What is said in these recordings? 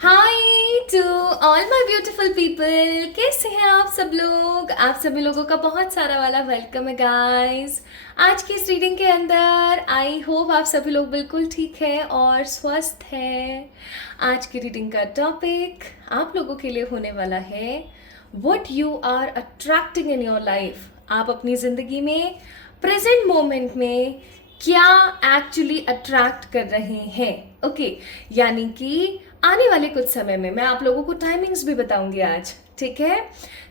Hi to all my beautiful people, कैसे हैं आप सब लोग। आप सभी लोगों का बहुत सारा वाला वेलकम है गाइस। आज की इस रीडिंग के अंदर आई होप आप सभी लोग बिल्कुल ठीक है और स्वस्थ है। आज की रीडिंग का टॉपिक आप लोगों के लिए होने वाला है what you are attracting in your life. आप अपनी ज़िंदगी में प्रेजेंट मोमेंट में क्या एक्चुअली अट्रैक्ट कर रहे हैं। ओके, यानी कि आने वाले कुछ समय में मैं आप लोगों को टाइमिंग्स भी बताऊंगी आज, ठीक है।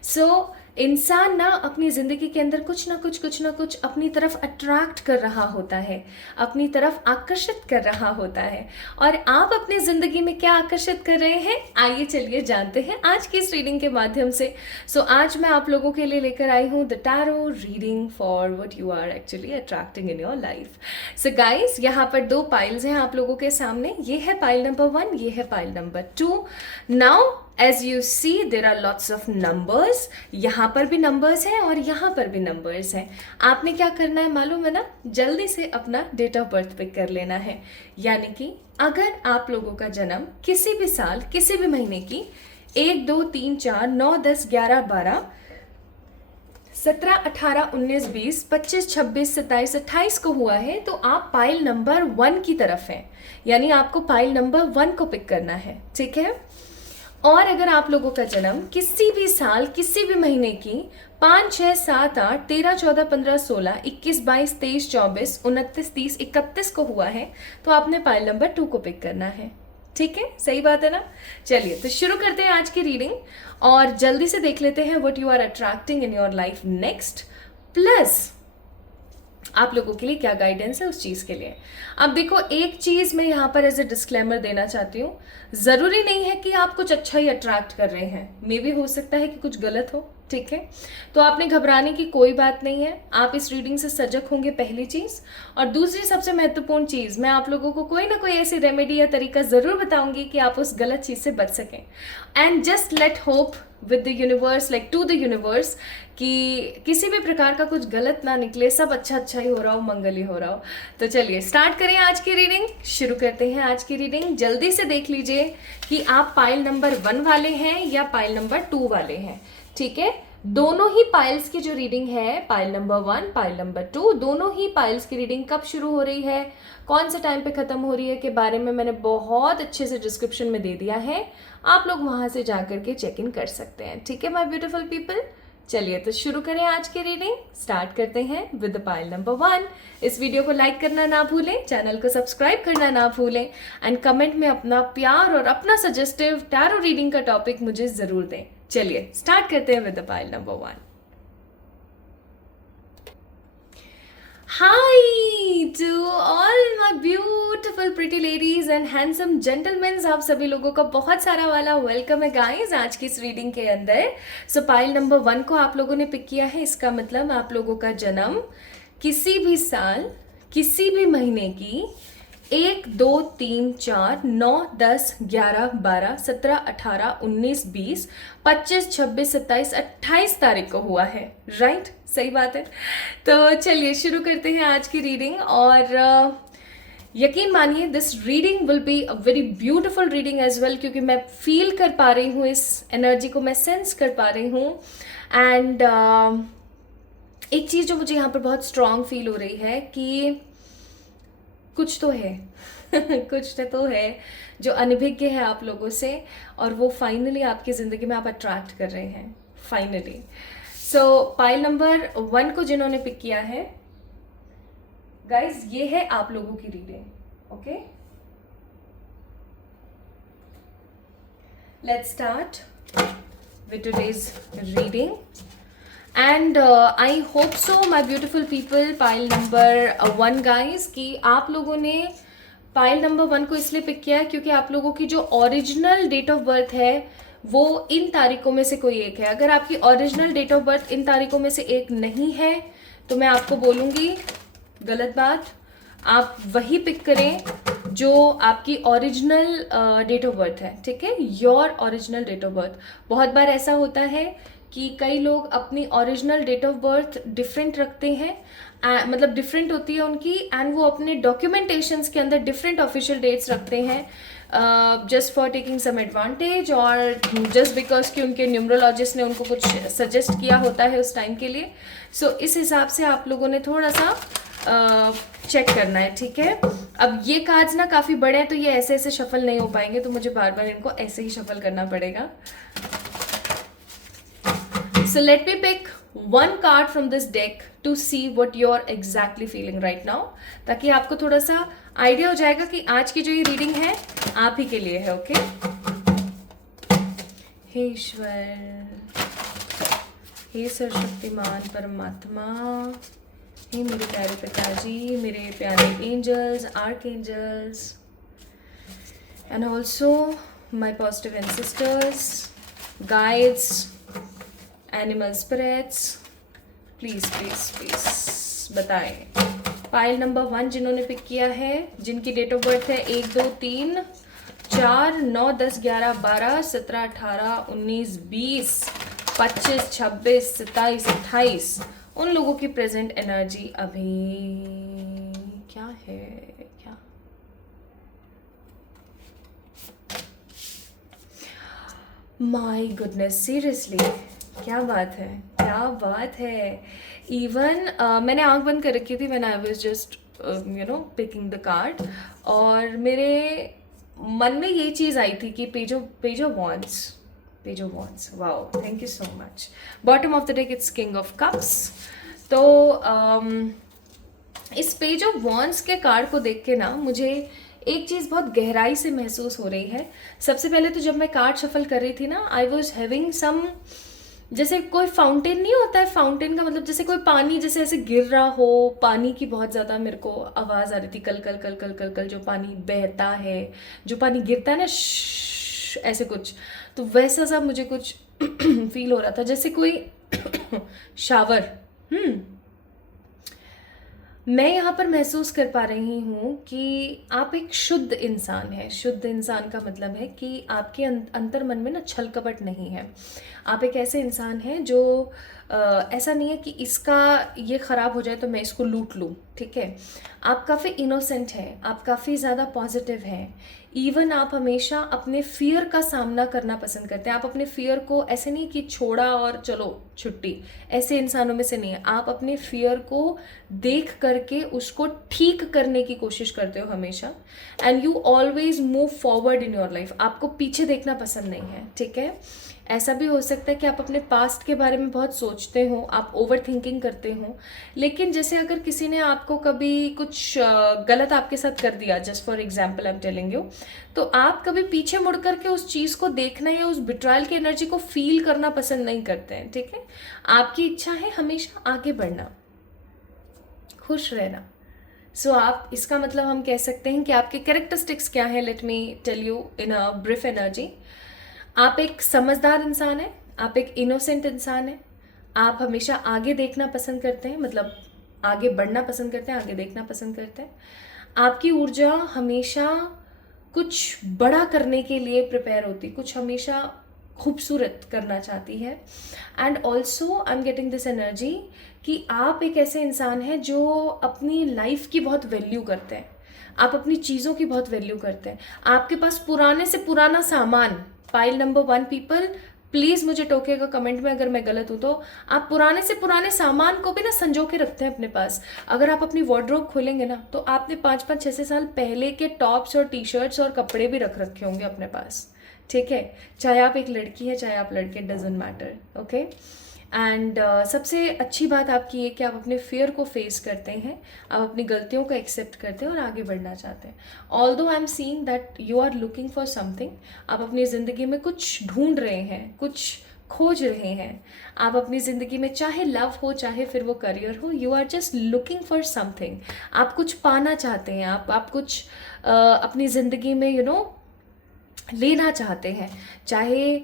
सो इंसान ना अपनी ज़िंदगी के अंदर कुछ ना कुछ अपनी तरफ अट्रैक्ट कर रहा होता है, अपनी तरफ आकर्षित कर रहा होता है। और आप अपनी ज़िंदगी में क्या आकर्षित कर रहे हैं, आइए चलिए जानते हैं आज की इस रीडिंग के माध्यम से। सो आज मैं आप लोगों के लिए लेकर आई हूँ the tarot reading for what you are actually attracting in your life. So guys, यहाँ पर दो पाइल्स हैं आप लोगों के सामने। ये है पाइल नंबर 1, ये है pile number 2। Now as you see there are lots of numbers. यहाँ पर भी नंबर्स हैं और यहाँ पर भी नंबर्स हैं। आपने क्या करना है मालूम है ना, जल्दी से अपना डेट ऑफ बर्थ पिक कर लेना है। यानी कि अगर आप लोगों का जन्म किसी भी साल किसी भी महीने की 1, 2, 3, 4, 9, 10, 11, 12, 17, 18, 19, 20, 25, 26, 27, 28 को हुआ है तो आप पाइल नंबर 1 की तरफ हैं। यानी आपको पाइल नंबर 1 को पिक करना है, ठीक है। और अगर आप लोगों का जन्म किसी भी साल किसी भी महीने की 5, 6, 7, 8, 13, 14, 15, 16, 21, 22, 23, 24, 29, 30, 31 को हुआ है तो आपने पाइल नंबर 2 को पिक करना है, ठीक है। सही बात है ना। चलिए तो शुरू करते हैं आज की रीडिंग और जल्दी से देख लेते हैं what you are attracting in your life next, plus आप लोगों के लिए क्या गाइडेंस है उस चीज़ के लिए। अब देखो, एक चीज़ मैं यहाँ पर एज ए डिस्क्लेमर देना चाहती हूँ। ज़रूरी नहीं है कि आप कुछ अच्छा ही अट्रैक्ट कर रहे हैं, मे भी हो सकता है कि कुछ गलत हो, ठीक है। तो आपने घबराने की कोई बात नहीं है। आप इस रीडिंग से सजग होंगे, पहली चीज़। और दूसरी सबसे महत्वपूर्ण चीज़, मैं आप लोगों को कोई ना कोई ऐसी रेमेडी या तरीका ज़रूर बताऊंगी कि आप उस गलत चीज़ से बच सकें। And just let hope with the universe, like to the universe, कि किसी भी प्रकार का कुछ गलत ना निकले, सब अच्छा अच्छा ही हो रहा हो, मंगल ही हो रहा हो। तो चलिए स्टार्ट करें आज की रीडिंग, शुरू करते हैं आज की रीडिंग। जल्दी से देख लीजिए कि आप पाइल नंबर 1 वाले हैं या पाइल नंबर 2 वाले हैं, ठीक है। दोनों ही पाइल्स की जो रीडिंग है, पाइल नंबर 1, पाइल नंबर 2, दोनों ही पाइल्स की रीडिंग कब शुरू हो रही है, कौन से टाइम पे खत्म हो रही है के बारे में मैंने बहुत अच्छे से डिस्क्रिप्शन में दे दिया है। आप लोग वहां से जाकर के चेक इन कर सकते हैं, ठीक है माय ब्यूटीफुल पीपल। चलिए तो शुरू करें आज की रीडिंग। स्टार्ट करते हैं विद पाइल नंबर 1। इस वीडियो को लाइक करना ना भूलें, चैनल को सब्सक्राइब करना ना भूलें एंड कमेंट में अपना प्यार और अपना सजेस्टिव टैरो रीडिंग का टॉपिक मुझे जरूर दें। चलिए स्टार्ट करते हैं with pile number 1। Hi to all my beautiful pretty ladies and handsome gentleman, आप सभी लोगों का बहुत सारा वाला वेलकम है गाइस आज की इस रीडिंग के अंदर। सो पाइल नंबर 1 को आप लोगों ने पिक किया है। इसका मतलब आप लोगों का जन्म किसी भी साल किसी भी महीने की 1, 2, 3, 4, 9, 10, 11, 12, 17, 18, 19, 20, 25, 26, 27, 28 तारीख को हुआ है, राइट। सही बात है। तो चलिए शुरू करते हैं आज की रीडिंग। और यकीन मानिए this reading will be a very beautiful reading as well, क्योंकि मैं फील कर पा रही हूँ इस एनर्जी को, मैं सेंस कर पा रही हूँ। एंड एक चीज़ जो मुझे यहाँ पर बहुत स्ट्रांग फील हो रही है कि कुछ तो है कुछ तो है जो अनभिज्ञ है आप लोगों से, और वो फाइनली आपकी ज़िंदगी में आप अट्रैक्ट कर रहे हैं फाइनली। सो पाइल नंबर 1 को जिन्होंने पिक किया है गाइज, ये है आप लोगों की reading. Okay, let's start with today's reading and I hope so my beautiful people, pile number 1 guys, कि आप लोगों ने पाइल नंबर 1 को इसलिए पिक किया है क्योंकि आप लोगों की जो ओरिजिनल डेट ऑफ बर्थ है वो इन तारीखों में से कोई एक है। अगर आपकी ओरिजिनल डेट ऑफ बर्थ इन तारीखों में से एक नहीं है तो मैं आपको बोलूँगी गलत बात। आप वही पिक करें जो आपकी ओरिजिनल डेट ऑफ बर्थ है, ठीक है, your original date of birth. बहुत बार ऐसा होता है कि कई लोग अपनी original date of birth different रखते हैं, मतलब डिफरेंट होती है उनकी, एंड वो अपने डॉक्यूमेंटेशंस के अंदर डिफरेंट ऑफिशियल डेट्स रखते हैं। Just for taking some advantage, और जस्ट बिकॉज कि उनके न्यूमरोलॉजिस्ट ने उनको कुछ सजेस्ट किया होता है उस टाइम के लिए. सो इस हिसाब से आप लोगों ने थोड़ा सा चेक करना है, ठीक है. अब ये कार्ड्स ना काफ़ी बड़े हैं, तो ये ऐसे ऐसे शफल नहीं हो पाएंगे, तो मुझे बार बार इनको ऐसे ही शफल करना पड़ेगा. So let me pick one card from this deck to see what you're exactly feeling right now, ताकि आपको थोड़ा सा आइडिया हो जाएगा कि आज की जो ये रीडिंग है आप ही के लिए है. ओके. हे ईश्वर, हे सर्वशक्तिमान परमात्मा, हे मेरे प्यारे पिताजी, मेरे प्यारे angels, arch angels, and also my positive ancestors, guides, animal spirits, please please please बताएं. पाइल नंबर 1 जिन्होंने पिक किया है, जिनकी डेट ऑफ बर्थ है 1, 2, 3, 4, 9, 10, 11, 12, 17, 18, 19, 20, 25, 26, 27, 28, उन लोगों की प्रेजेंट एनर्जी अभी क्या है. क्या माई गुडनेस, सीरियसली क्या बात है, क्या बात है. इवन मैंने आंख बंद कर रखी थी when I was just picking the card, और मेरे मन में ये चीज़ आई थी कि page of wands, wow, thank you so much. Bottom of the deck it's king of cups. तो इस पेज ऑफ वॉन्ड्स के कार्ड को देख के ना मुझे एक चीज़ बहुत गहराई से महसूस हो रही है. सबसे पहले तो जब मैं कार्ड शफल कर रही थी ना, आई वॉज हैविंग सम, जैसे कोई फाउंटेन नहीं होता है, फाउंटेन का मतलब जैसे कोई पानी जैसे ऐसे गिर रहा हो, पानी की बहुत ज़्यादा मेरे को आवाज़ आ रही थी, कल कल कल कल कल कल, जो पानी बहता है, जो पानी गिरता है ना, ऐसे कुछ. तो वैसा सा मुझे कुछ फील हो रहा था, जैसे कोई शावर. मैं यहाँ पर महसूस कर पा रही हूँ कि आप एक शुद्ध इंसान हैं. शुद्ध इंसान का मतलब है कि आपके अंतर मन में ना छल कपट नहीं है. आप एक ऐसे इंसान हैं जो ऐसा नहीं है कि इसका ये ख़राब हो जाए तो मैं इसको लूट लूँ, ठीक है. आप काफ़ी इनोसेंट हैं, आप काफ़ी ज़्यादा पॉजिटिव हैं. इवन आप हमेशा अपने फियर का सामना करना पसंद करते हैं. आप अपने फियर को ऐसे नहीं कि छोड़ा और चलो छुट्टी, ऐसे इंसानों में से नहीं है. आप अपने फियर को देख करके उसको ठीक करने की कोशिश करते हो हमेशा. And you always move forward in your life. आपको पीछे देखना पसंद नहीं है, ठीक है. ऐसा भी हो सकता है कि आप अपने पास्ट के बारे में बहुत सोचते हो, आप ओवर थिंकिंग करते हो. लेकिन जैसे अगर किसी ने आपको कभी कुछ गलत आपके साथ कर दिया, just for example I am telling you, तो आप कभी पीछे मुड़ करके उस चीज़ को देखना या उस बिट्रायल की एनर्जी को फील करना पसंद नहीं करते हैं, ठीक है. आपकी इच्छा है हमेशा आगे बढ़ना, खुश रहना. सो आप, इसका मतलब हम कह सकते हैं कि आपके कैरेक्टरिस्टिक्स क्या है. Let me tell you in a brief energy. आप एक समझदार इंसान हैं, आप एक इनोसेंट इंसान हैं, आप हमेशा आगे देखना पसंद करते हैं, मतलब आगे बढ़ना पसंद करते हैं, आगे देखना पसंद करते हैं. आपकी ऊर्जा हमेशा कुछ बड़ा करने के लिए प्रिपेयर होती, कुछ हमेशा खूबसूरत करना चाहती है. And also I am getting this energy कि आप एक ऐसे इंसान हैं जो अपनी लाइफ की बहुत वैल्यू करते हैं, आप अपनी चीज़ों की बहुत वैल्यू करते हैं. आपके पास पुराने से पुराना सामान, पाइल नंबर 1 पीपल, प्लीज़ मुझे टोकेगा कमेंट में अगर मैं गलत हूँ तो. आप पुराने से पुराने सामान को भी ना संजो के रखते हैं अपने पास. अगर आप अपनी वार्डरोब खोलेंगे ना तो आपने 5-5, 6-6 साल पहले के टॉप्स और टी शर्ट्स और कपड़े भी रख रखे होंगे अपने पास, ठीक है. चाहे आप एक लड़की है, चाहे आप लड़के, डजंट मैटर, ओके. एंड सबसे अच्छी बात आपकी है कि आप अपने फियर को फेस करते हैं, आप अपनी गलतियों को एक्सेप्ट करते हैं और आगे बढ़ना चाहते हैं. Although I am seeing that you are looking for something. आप अपनी ज़िंदगी में कुछ ढूंढ रहे हैं, कुछ खोज रहे हैं. आप अपनी ज़िंदगी में चाहे लव हो, चाहे फिर वो करियर हो, you are just looking for something. आप कुछ पाना चाहते हैं, आप कुछ अपनी ज़िंदगी में लेना चाहते हैं, चाहे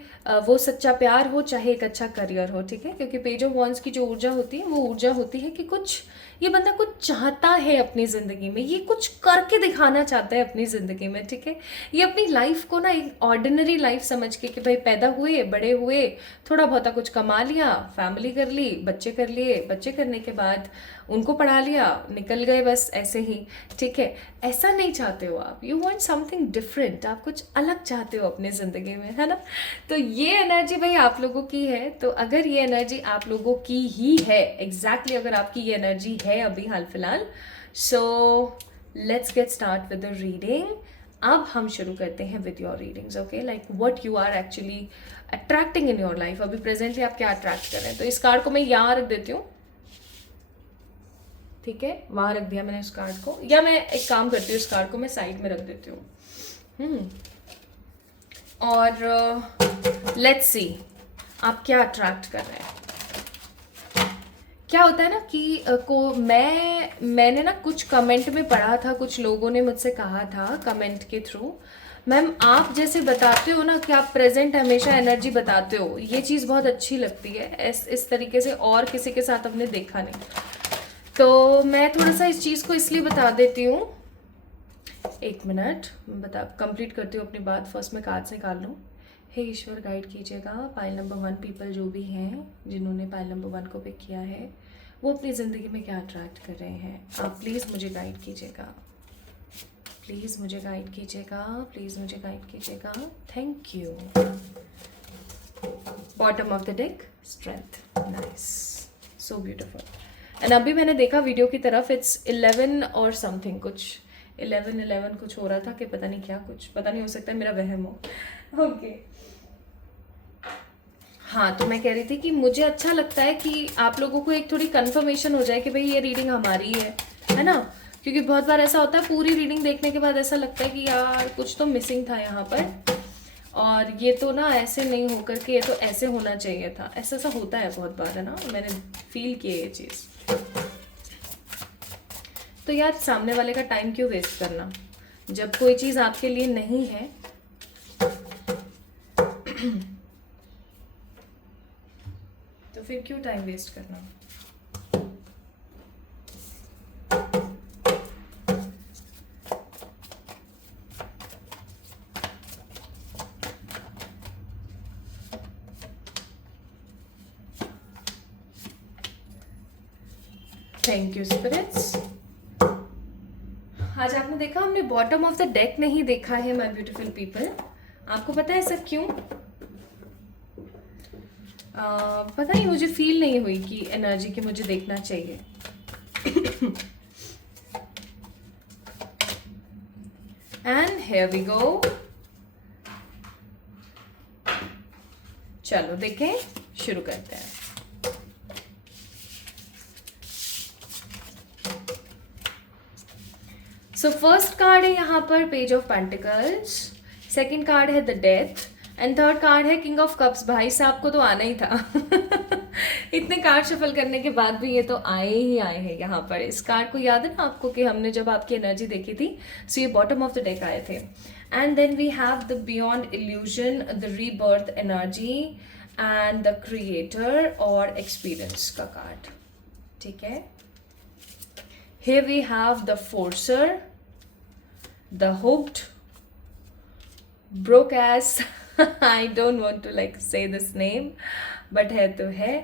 वो सच्चा प्यार हो, चाहे एक अच्छा करियर हो, ठीक है। क्योंकि पेज ऑफ वॉन्ड्स की जो ऊर्जा होती है वो ऊर्जा होती है कि कुछ ये बंदा कुछ चाहता है अपनी ज़िंदगी में, ये कुछ करके दिखाना चाहता है अपनी ज़िंदगी में, ठीक है। ये अपनी लाइफ को ना एक ऑर्डिनरी लाइफ समझ के कि भाई पैदा हुए, बड़े हुए, थोड़ा बहुत कुछ कमा लिया, फैमिली कर ली, बच्चे कर लिए, बच्चे करने के बाद उनको पढ़ा लिया, निकल गए, बस ऐसे ही, ठीक है। ऐसा नहीं चाहते हो आप, यू वांट समथिंग डिफरेंट, आप कुछ अलग चाहते हो अपनी ज़िंदगी में, है ना। तो ये एनर्जी भाई आप लोगों की है। तो अगर ये एनर्जी आप लोगों की ही है, एग्जैक्टली अगर आपकी ये एनर्जी है अभी हाल फिलहाल, so let's get start with the reading. अब हम शुरू करते हैं with your readings, okay, like what you are actually attracting in your life. अभी प्रेजेंटली आप क्या अट्रैक्ट कर रहे हैं। तो इस कार्ड को मैं यहाँ रख देती हूँ, ठीक है, वहां रख दिया मैंने इस कार्ड को, या मैं एक काम करती हूँ, इस कार्ड को मैं साइड में रख देती हूँ। और लेट्स सी आप क्या अट्रैक्ट कर रहे हैं। क्या होता है ना कि मैंने ना कुछ कमेंट में पढ़ा था, कुछ लोगों ने मुझसे कहा था कमेंट के थ्रू, मैम आप जैसे बताते हो ना कि आप प्रेजेंट हमेशा एनर्जी बताते हो, ये चीज़ बहुत अच्छी लगती है। इस तरीके से और किसी के साथ हमने देखा नहीं, तो मैं थोड़ा सा इस चीज़ को इसलिए बता देती हूँ। एक मिनट बता कंप्लीट करती हूँ अपनी बात। फर्स्ट मैं कार्ड से निकाल लूँ। हे ईश्वर गाइड कीजिएगा पाइल नंबर 1 पीपल जो भी हैं जिन्होंने पाइल नंबर 1 को पिक किया है, वो अपनी ज़िंदगी में क्या अट्रैक्ट कर रहे हैं। आप प्लीज़ मुझे गाइड कीजिएगा, प्लीज़ मुझे गाइड कीजिएगा, प्लीज़ मुझे गाइड कीजिएगा। Thank you. Bottom of the deck strength, nice, so beautiful. And अभी मैंने देखा वीडियो की तरफ, इट्स 11 और समथिंग, कुछ 11 कुछ हो रहा था कि पता नहीं क्या, कुछ पता नहीं, हो सकता है मेरा वहम हो। ओके हाँ, तो मैं कह रही थी कि मुझे अच्छा लगता है कि आप लोगों को एक थोड़ी कंफर्मेशन हो जाए कि भाई ये रीडिंग हमारी है ना। क्योंकि बहुत बार ऐसा होता है पूरी रीडिंग देखने के बाद ऐसा लगता है कि यार कुछ तो मिसिंग था यहाँ पर, और ये तो ना ऐसे नहीं होकर के ये तो ऐसे होना चाहिए था। ऐसा होता है बहुत बार, है ना, मैंने फील किया ये चीज़। तो यार सामने वाले का टाइम क्यों वेस्ट करना, जब कोई चीज़ आपके लिए नहीं है तो फिर क्यों टाइम वेस्ट करना। Thank you spirits. आज आपने देखा हमने बॉटम ऑफ द डेक नहीं देखा है माय ब्यूटीफुल पीपल। आपको पता है ऐसा क्यों? पता नहीं, मुझे फील नहीं हुई कि एनर्जी की मुझे देखना चाहिए। And here we go. चलो देखें, शुरू करते हैं। सो फर्स्ट कार्ड है यहाँ पर page of pentacles, second card है the death, and third card है किंग ऑफ कप्स। भाई साहब को तो आना ही था। इतने कार्ड शफल करने के बाद भी ये तो आए ही आए हैं यहाँ पर। इस कार्ड को याद है ना आपको कि हमने जब आपकी एनर्जी देखी थी, सो ये बॉटम ऑफ द डेक आए थे। And then we have the beyond illusion, the rebirth energy and the creator और एक्सपीरियंस का कार्ड, ठीक है। Here we have the forcer, the hooked, broke ass, I don't want to like say this name, but है तो है,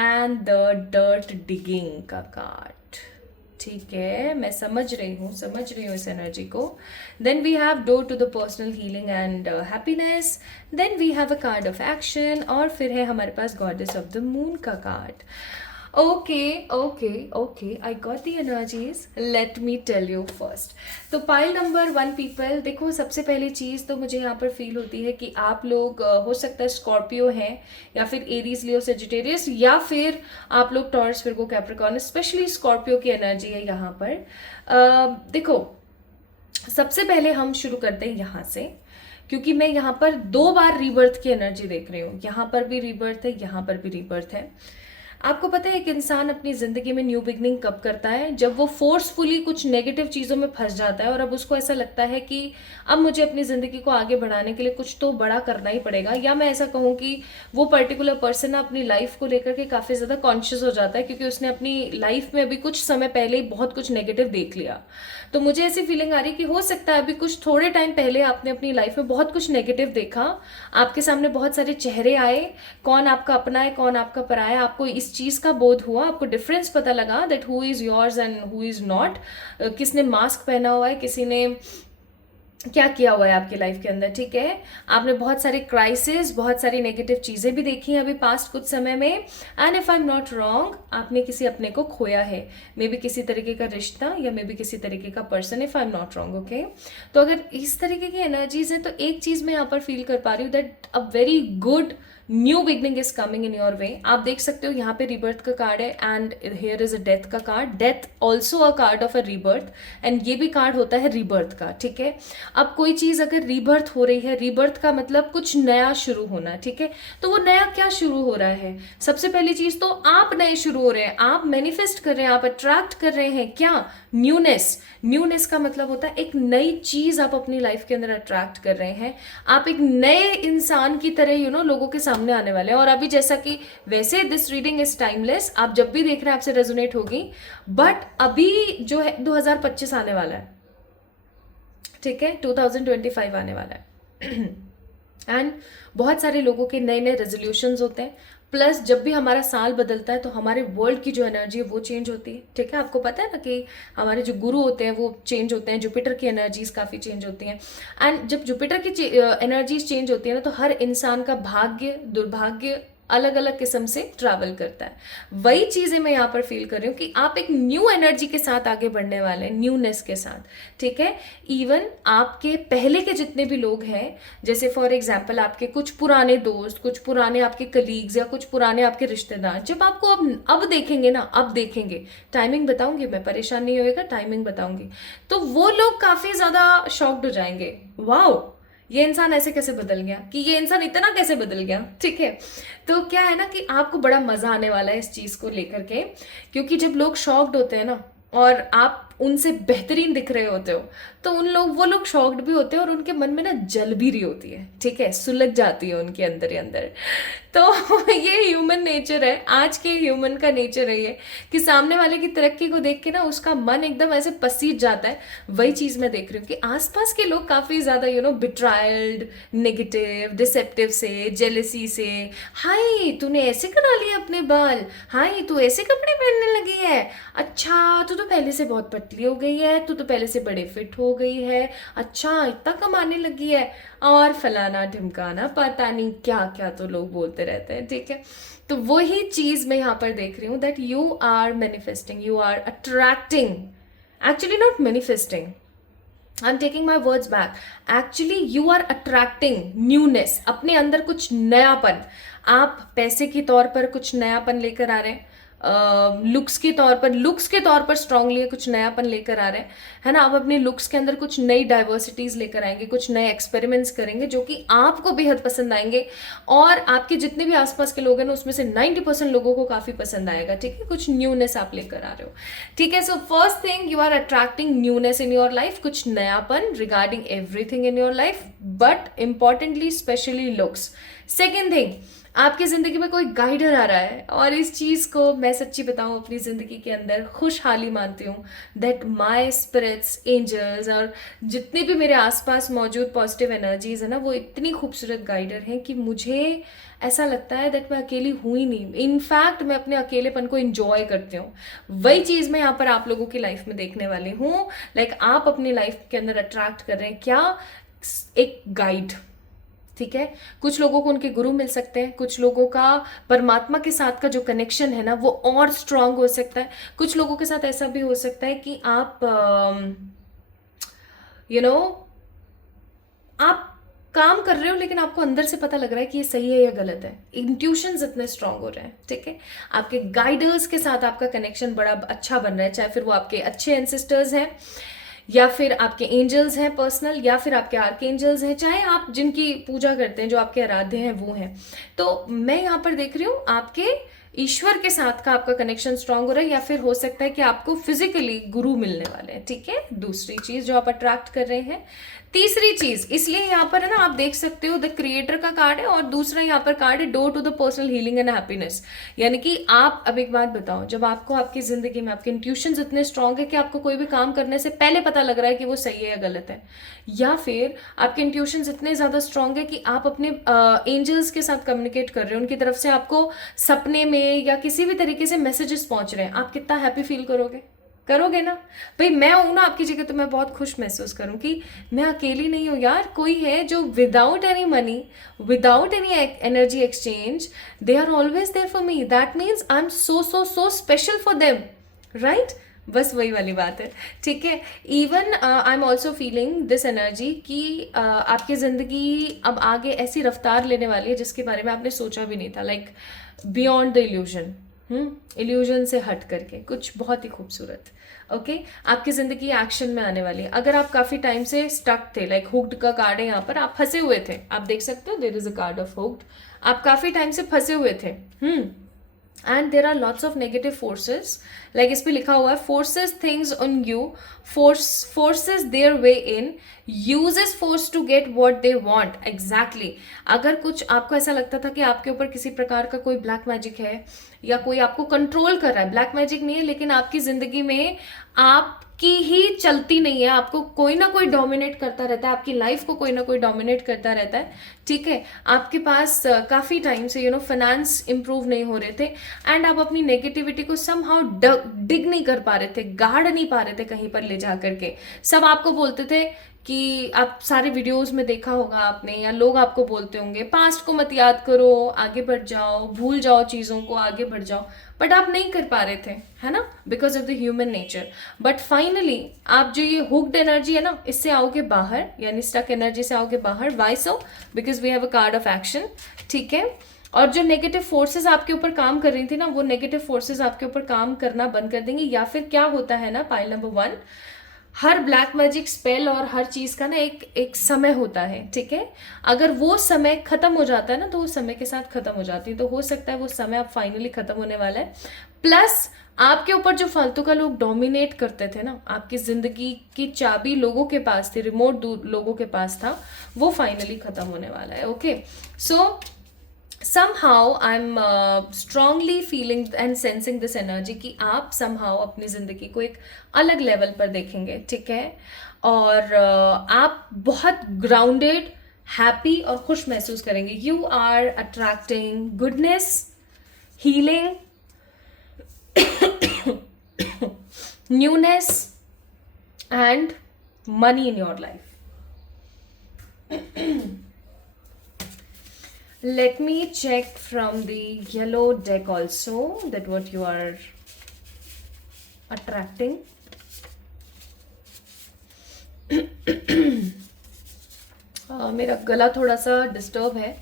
and the dirt digging का card, ठीक है। मैं समझ रही हूँ इस एनर्जी को। Then we have door to the personal healing and happiness. Then we have a card of action, और फिर है हमारे पास goddess of the moon का card. Okay, I got the energies. Let me tell you first. तो pile number 1 people, देखो सबसे पहली चीज़ तो मुझे यहाँ पर फील होती है कि आप लोग हो सकता है स्कॉर्पियो हैं, या फिर एरीज, लियो, सेजिटेरियस, या फिर आप लोग taurus, Virgo, Capricorn, specially Scorpio की एनर्जी है यहाँ पर। देखो सबसे पहले हम शुरू करते हैं यहाँ से, क्योंकि मैं यहाँ पर 2 बार रीबर्थ की एनर्जी देख रही हूँ। यहाँ पर भी रीबर्थ है, यहाँ पर भी रीबर्थ है। आपको पता है एक इंसान अपनी ज़िंदगी में न्यू बिगनिंग कब करता है? जब वो फोर्सफुली कुछ नेगेटिव चीज़ों में फंस जाता है और अब उसको ऐसा लगता है कि अब मुझे अपनी ज़िंदगी को आगे बढ़ाने के लिए कुछ तो बड़ा करना ही पड़ेगा, या मैं ऐसा कहूँ कि वो पर्टिकुलर पर्सन ना अपनी लाइफ को लेकर के काफ़ी ज़्यादा कॉन्शियस हो जाता है, क्योंकि उसने अपनी लाइफ में अभी कुछ समय पहले ही बहुत कुछ नेगेटिव देख लिया। तो मुझे ऐसी फीलिंग आ रही है कि हो सकता है अभी कुछ थोड़े टाइम पहले आपने अपनी लाइफ में बहुत कुछ नेगेटिव देखा, आपके सामने बहुत सारे चेहरे आए, कौन आपका अपना है कौन आपका पराया है, आपको इस चीज़ का बोध हुआ, आपको डिफरेंस पता लगा that who is yours and who is not. किसने मास्क पहना हुआ है, किसी ने क्या किया हुआ है आपकी लाइफ के अंदर, ठीक है। आपने बहुत सारे क्राइसिस, बहुत सारी नेगेटिव चीज़ें भी देखी हैं अभी पास्ट कुछ समय में। And if I am not wrong, आपने किसी अपने को खोया है, मे बी किसी तरीके का रिश्ता या मे बी किसी तरीके का person, if I am not wrong, okay. तो अगर इस तरीके की एनर्जीज हैं तो एक चीज़ मैं यहाँ पर फील कर पा रही हूँ that a very good new beginning is coming in your वे। आप देख सकते हो यहाँ पे रीबर्थ का कार्ड है and here is a death का card, death also a card of a rebirth, and ये भी कार्ड होता है रीबर्थ का, ठीक है। अब कोई चीज़ अगर रीबर्थ हो रही है, रीबर्थ का मतलब कुछ नया शुरू होना, ठीक है। तो वो नया क्या शुरू हो रहा है? सबसे पहली चीज़ तो आप नए शुरू हो रहे हैं, आप मैनिफेस्ट कर रहे हैं, आप अट्रैक्ट कर रहे हैं क्या? न्यूनेस। न्यूनेस का मतलब होता है एक नई चीज़ आप अपनी लाइफ के अंदर अट्रैक्ट कर रहे हैं, आप एक नए इंसान की तरह लोगों के सामने आने वाले हैं। और अभी जैसा कि वैसे दिस रीडिंग इज टाइमलेस, आप जब भी देख रहे हैं आपसे रेजोनेट होगी, बट अभी जो है 2025 आने वाला है, ठीक है, 2025 आने वाला है एंड बहुत सारे लोगों के नए नए रेजोल्यूशंस होते हैं। प्लस जब भी हमारा साल बदलता है तो हमारे वर्ल्ड की जो एनर्जी है वो चेंज होती है, ठीक है। आपको पता है ना कि हमारे जो गुरु होते हैं वो चेंज होते हैं, जुपिटर की एनर्जीज काफ़ी चेंज होती हैं। एंड जब जुपिटर की एनर्जीज चेंज होती है ना, तो हर इंसान का भाग्य दुर्भाग्य अलग अलग किस्म से ट्रैवल करता है। वही चीज़ें मैं यहाँ पर फील कर रही हूँ कि आप एक न्यू एनर्जी के साथ आगे बढ़ने वाले हैं, न्यूनेस के साथ, ठीक है। इवन आपके पहले के जितने भी लोग हैं, जैसे फॉर एग्जाम्पल आपके कुछ पुराने दोस्त, कुछ पुराने आपके कलीग्स या कुछ पुराने आपके रिश्तेदार, जब आपको अब देखेंगे ना, अब देखेंगे, टाइमिंग बताऊंगी मैं, परेशान नहीं होएगा, टाइमिंग बताऊंगी, तो वो लोग काफ़ी ज़्यादा शॉक्ड हो जाएंगे, वाओ ये इंसान ऐसे कैसे बदल गया, कि ये इंसान इतना कैसे बदल गया, ठीक है। तो क्या है ना कि आपको बड़ा मजा आने वाला है इस चीज को लेकर के, क्योंकि जब लोग शॉक्ड होते हैं ना और आप उनसे बेहतरीन दिख रहे होते हो, तो वो लोग शॉक्ड भी होते हैं और उनके मन में ना जल भी रही होती है, ठीक है, सुलग जाती है उनके अंदर ही अंदर। तो ये ह्यूमन नेचर है, आज के ह्यूमन का नेचर है ये, कि सामने वाले की तरक्की को देख के ना उसका मन एकदम ऐसे पसीज जाता है। वही चीज़ मैं देख रही हूँ कि आसपास के लोग काफ़ी ज़्यादा बिट्रायल्ड, नेगेटिव, डिसेप्टिव से, जेलसी से, हाय तूने ऐसे करा लिए अपने बाल, हाय तू ऐसे कपड़े पहनने लगी है, अच्छा तू तो पहले से बहुत पतली हो गई है, तू तो पहले से बड़े फिट हो गई है, अच्छा इतना कमाने लगी है, और फलाना ढिमकाना, पता नहीं क्या क्या तो लोग बोलते रहते हैं, ठीक है। तो वही चीज़ मैं यहाँ पर देख रही हूँ that you are manifesting, you are attracting, actually not manifesting, I am taking my words back, actually you are attracting newness, अपने अंदर कुछ नयापन। आप पैसे के तौर पर कुछ नयापन लेकर आ रहे हैं, लुक्स के तौर पर स्ट्रांगली कुछ नयापन लेकर आ रहे हैं, है ना। आप अपने लुक्स के अंदर कुछ नई डाइवर्सिटीज लेकर आएंगे, कुछ नए एक्सपेरिमेंट्स करेंगे जो कि आपको बेहद पसंद आएंगे, और आपके जितने भी आसपास के लोग हैं ना उसमें से 90% लोगों को काफ़ी पसंद आएगा, ठीक है। कुछ न्यूनेस आप लेकर आ रहे हो, ठीक है। So first thing, you are attracting newness in your life, कुछ नयापन regarding everything in your life, but importantly specially looks. Second thing, आपकी ज़िंदगी में कोई गाइडर आ रहा है, और इस चीज़ को मैं सच्ची बताऊँ अपनी ज़िंदगी के अंदर खुशहाली मानती हूँ दैट माय स्पिरिट्स, एंजल्स और जितने भी मेरे आसपास मौजूद पॉजिटिव एनर्जीज है ना, वो इतनी खूबसूरत गाइडर हैं कि मुझे ऐसा लगता है दैट मैं अकेली हूँ ही नहीं, इनफैक्ट मैं अपने अकेलेपन को इंजॉय करती हूँ। वही चीज़ मैं यहाँ पर आप लोगों की लाइफ में देखने वाली हूँ, लाइक आप अपनी लाइफ के अंदर अट्रैक्ट कर रहे हैं क्या, एक गाइड, ठीक है। कुछ लोगों को उनके गुरु मिल सकते हैं, कुछ लोगों का परमात्मा के साथ का जो कनेक्शन है ना वो और स्ट्रांग हो सकता है, कुछ लोगों के साथ ऐसा भी हो सकता है कि आप आप काम कर रहे हो लेकिन आपको अंदर से पता लग रहा है कि ये सही है या गलत है, इंट्यूशंस इतने स्ट्रांग हो रहे हैं, ठीक है। आपके गाइडर्स के साथ आपका कनेक्शन बड़ा अच्छा बन रहा है, चाहे फिर वो आपके अच्छे एंसेस्टर्स हैं या फिर आपके एंजल्स हैं पर्सनल, या फिर आपके आर्क एंजल्स हैं, चाहे आप जिनकी पूजा करते हैं, जो आपके आराध्य हैं वो हैं। तो मैं यहाँ पर देख रही हूँ आपके ईश्वर के साथ का आपका कनेक्शन स्ट्रांग हो रहा है, या फिर हो सकता है कि आपको फिजिकली गुरु मिलने वाले हैं, ठीक है। दूसरी चीज जो आप अट्रैक्ट कर रहे हैं। तीसरी चीज, इसलिए यहाँ पर है ना, आप देख सकते हो द क्रिएटर का कार्ड है और दूसरा यहाँ पर कार्ड है door to the personal healing and happiness. यानी कि आप, अब एक बात बताओ, जब आपको आपकी जिंदगी में आपके इंट्यूशंस इतने स्ट्रांग है कि आपको कोई भी काम करने से पहले पता लग रहा है कि वो सही है या गलत है, या फिर आपके इंट्यूशंस इतने ज्यादा स्ट्रांग है कि आप अपने एंजल्स के साथ कम्युनिकेट कर रहे हो, उनकी तरफ से आपको सपने में या किसी भी तरीके से मैसेजेस पहुंच रहे हैं, आप कितना हैप्पी फील करोगे? करोगे ना भाई। मैं हूं ना आपकी जगह तो मैं बहुत खुश महसूस करूं कि मैं अकेली नहीं हूं यार, कोई है जो without any money, without any energy exchange, they are always there for me. That means I am so so so special for them, right? बस वही वाली बात है, ठीक है। Even I am also feeling this energy कि आपकी ज़िंदगी अब आगे ऐसी रफ्तार लेने वाली है जिसके बारे में आपने सोचा भी नहीं था, like beyond the illusion, illusion से हट करके कुछ बहुत ही खूबसूरत। ओके आपकी ज़िंदगी एक्शन में आने वाली है। अगर आप काफ़ी टाइम से स्टक थे, लाइक हुक्ड का कार्ड है यहाँ पर, आप फंसे हुए थे, आप देख सकते हो there is a card of hooked, आप काफ़ी टाइम से फंसे हुए थे, and there are lots of negative forces, like इस पे लिखा हुआ है forces things on you, forces their way in, uses force to get what they want. Exactly, अगर कुछ आपको ऐसा लगता था कि आपके ऊपर किसी प्रकार का कोई ब्लैक मैजिक है या कोई आपको कंट्रोल कर रहा है, ब्लैक मैजिक नहीं है लेकिन आपकी जिंदगी में आपकी ही चलती नहीं है, आपको कोई ना कोई डोमिनेट करता रहता है, आपकी लाइफ को कोई ना कोई डोमिनेट करता रहता है, ठीक है। आपके पास काफ़ी टाइम से फाइनेंस इंप्रूव नहीं हो रहे थे, एंड आप अपनी नेगेटिविटी को समहाउ डिग नहीं कर पा रहे थे, गाड़ नहीं पा रहे थे कहीं पर ले जा करके। सब आपको बोलते थे कि आप सारे वीडियोस में देखा होगा आपने, या लोग आपको बोलते होंगे पास्ट को मत याद करो, आगे बढ़ जाओ, भूल जाओ चीज़ों को, आगे बढ़ जाओ, बट आप नहीं कर पा रहे थे, है ना, because of the human nature. But finally आप जो ये हुक्ड एनर्जी है ना, इससे आओगे बाहर, यानी स्टक एनर्जी से आओगे बाहर। Why so? Because we have a card of action, ठीक है। और जो नेगेटिव फोर्सेस आपके ऊपर काम कर रही थी ना, वो नेगेटिव फोर्सेस आपके ऊपर काम करना बंद कर देंगे। या फिर क्या होता है ना, पाइल नंबर 1, हर ब्लैक मैजिक स्पेल और हर चीज़ का ना एक समय होता है, ठीक है। अगर वो समय खत्म हो जाता है ना, तो वो समय के साथ खत्म हो जाती है, तो हो सकता है वो समय अब फाइनली खत्म होने वाला है। प्लस आपके ऊपर जो फालतू का लोग डोमिनेट करते थे ना, आपकी जिंदगी की चाबी लोगों के पास थी, रिमोट लोगों के पास था, वो फाइनली खत्म होने वाला है। Okay so somehow I'm strongly feeling and sensing this energy कि आप somehow अपनी ज़िंदगी को एक अलग लेवल पर देखेंगे, ठीक है। और आप बहुत ग्राउंडेड, हैप्पी और खुश महसूस करेंगे। You are attracting goodness, healing, newness and money in your life. Let me check from the yellow deck also that what you are attracting. मेरा गला थोड़ा सा डिस्टर्ब है,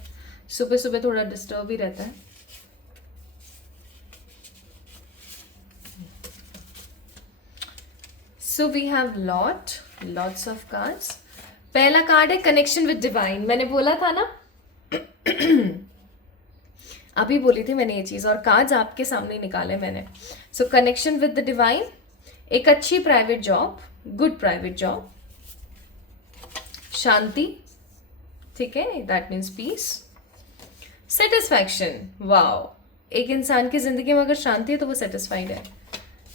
सुबह सुबह थोड़ा डिस्टर्ब ही रहता है। So we have lots of cards. पहला कार्ड है कनेक्शन विद डिवाइन। मैंने बोला था ना, अभी बोली थी मैंने ये चीज, और कार्ड्स आपके सामने निकाले मैंने। So connection with the divine, एक अच्छी private job, good private job, शांति, ठीक है, that means peace, satisfaction. Wow, एक इंसान की जिंदगी में अगर शांति है तो वो सेटिस्फाइड है,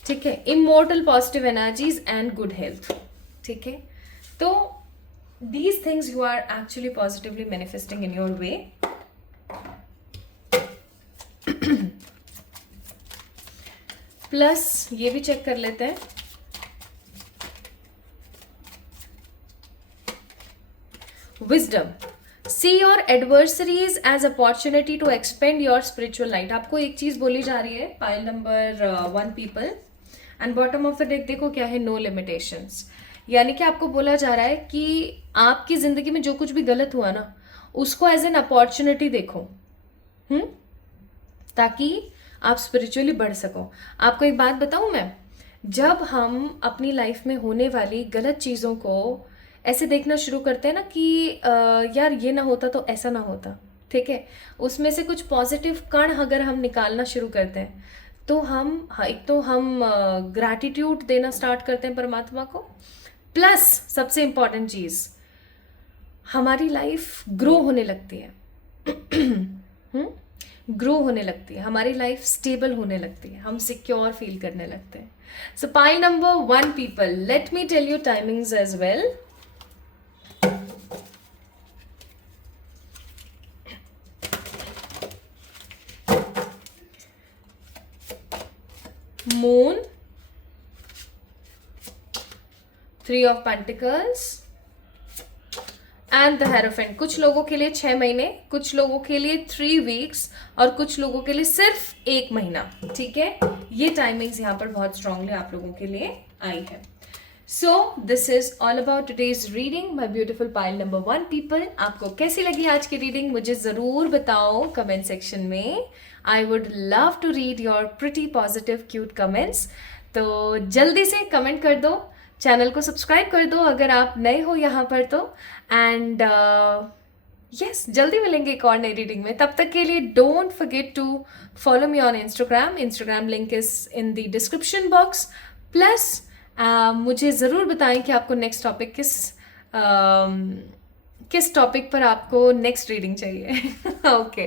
ठीक है। Immortal positive energies and good health, ठीक है। तो these things you are actually positively manifesting in your way. Plus ये भी चेक कर लेते हैं, wisdom, see your adversaries as opportunity to expand your spiritual light. आपको एक चीज बोली जा रही है, pile number 1 people, and bottom of the deck देखो क्या है, नो लिमिटेशंस। यानी कि आपको बोला जा रहा है कि आपकी जिंदगी में जो कुछ भी गलत हुआ ना, उसको एज एन अपॉर्चुनिटी देखो, ताकि आप स्पिरिचुअली बढ़ सको। आपको एक बात बताऊं मैं, जब हम अपनी लाइफ में होने वाली गलत चीज़ों को ऐसे देखना शुरू करते हैं ना कि यार ये ना होता तो ऐसा ना होता, ठीक है, उसमें से कुछ पॉजिटिव कण अगर हम निकालना शुरू करते हैं तो एक तो हम ग्रैटिट्यूड देना स्टार्ट करते हैं परमात्मा को, प्लस सबसे इम्पॉर्टेंट चीज़, हमारी लाइफ ग्रो होने लगती है। ग्रो होने लगती है, हमारी लाइफ स्टेबल होने लगती है, हम सिक्योर फील करने लगते हैं। So pile number 1 people, let me tell you timings as well. Moon, 3 of pentacles and the hierophant. कुछ लोगों के लिए 6 महीने, कुछ लोगों के लिए 3 वीक्स और कुछ लोगों के लिए सिर्फ 1 महीना। ठीक है, ये टाइमिंग्स यहाँ पर बहुत स्ट्रांगली आप लोगों के लिए आई है। सो this is all about today's reading my beautiful pile number 1 people. आपको कैसी लगी आज की रीडिंग मुझे ज़रूर बताओ कमेंट सेक्शन में। I would love to read your pretty positive cute comments. तो जल्दी से कमेंट कर दो, चैनल को सब्सक्राइब कर दो अगर आप नए हो यहाँ पर तो। एंड यस, जल्दी मिलेंगे एक और नई रीडिंग में। तब तक के लिए don't forget to follow me on Instagram link is in the description box. Plus मुझे ज़रूर बताएं कि आपको नेक्स्ट टॉपिक किस टॉपिक पर आपको नेक्स्ट रीडिंग चाहिए। ओके,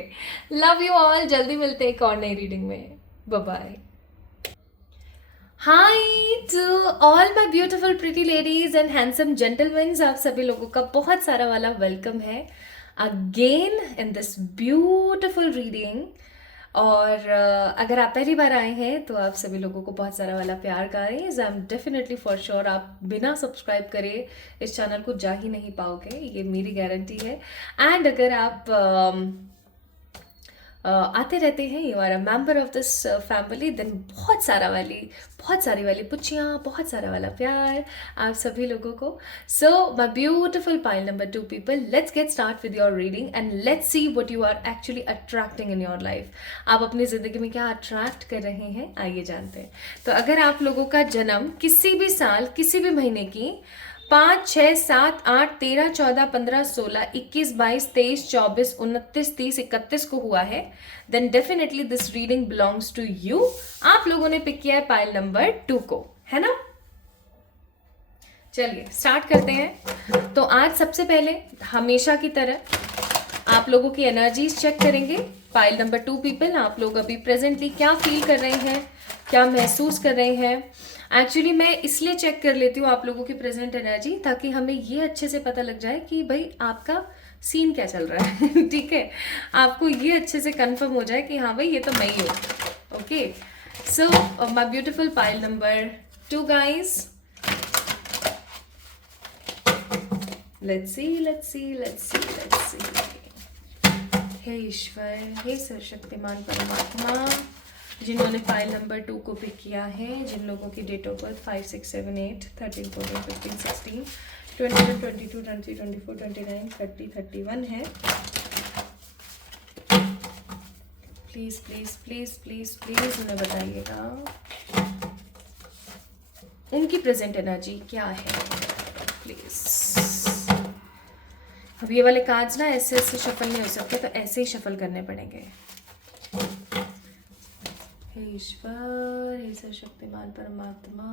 लव यू ऑल, जल्दी मिलते हैं एक और नई रीडिंग में। Bye bye. Hi to all my beautiful pretty ladies and handsome gentleman, आप सभी लोगों का बहुत सारा वाला वेलकम है again in this beautiful reading. और अगर आप पहली बार आए हैं तो आप सभी लोगों को बहुत सारा वाला प्यार guys. I am definitely for sure आप बिना सब्सक्राइब करे इस चैनल को जा ही नहीं पाओगे, ये मेरी गारंटी है। एंड अगर आप आते रहते हैं, you are a member of this family, then बहुत सारी वाली पुच्छियाँ, बहुत सारा वाला प्यार आप सभी लोगों को। So my beautiful pile number 2 people, let's get start with your reading and let's see what you are actually attracting in your life. आप अपनी ज़िंदगी में क्या अट्रैक्ट कर रहे हैं, आइए जानते हैं। तो अगर आप लोगों का जन्म किसी भी साल, किसी भी महीने की 5, 6, 7, 8, 13, 14, 15, 16, 21, 22, 23, 24, 29, 30, 31 को हुआ है, then definitely this reading belongs to you. आप लोगों ने पिक किया है पाइल नंबर 2 को, है ना। चलिए स्टार्ट करते हैं। तो आज सबसे पहले हमेशा की तरह आप लोगों की एनर्जीज चेक करेंगे। पाइल नंबर 2 पीपल, आप लोग अभी प्रेजेंटली क्या फील कर रहे हैं, क्या महसूस कर रहे हैं। एक्चुअली मैं इसलिए चेक कर लेती हूँ आप लोगों की प्रेजेंट एनर्जी, ताकि हमें ये अच्छे से पता लग जाए कि भाई आपका सीन क्या चल रहा है। ठीक है, आपको ये अच्छे से कंफर्म हो जाए कि हाँ भाई ये तो मैं ही हूँ। Okay, so my beautiful pile number 2 guys, let's see. हे ईश्वर, हे सर्वशक्तिमान परमात्मा, जिन्होंने फाइल नंबर 2 को पिक किया है, जिन लोगों की डेट ऑफ बर्थ 5, 6, 7, 8, 13, 14, 15, 16, 21, 22, 23, 24, 29, 30, 31 है, प्लीज उन्हें बताइएगा उनकी प्रेजेंट एनर्जी क्या है प्लीज। अब ये वाले कार्ड्स ना ऐसे शफल नहीं हो सकते, तो ऐसे ही शफल करने पड़ेंगे। हे ईश्वर, हे सर्वशक्तिमान परमात्मा,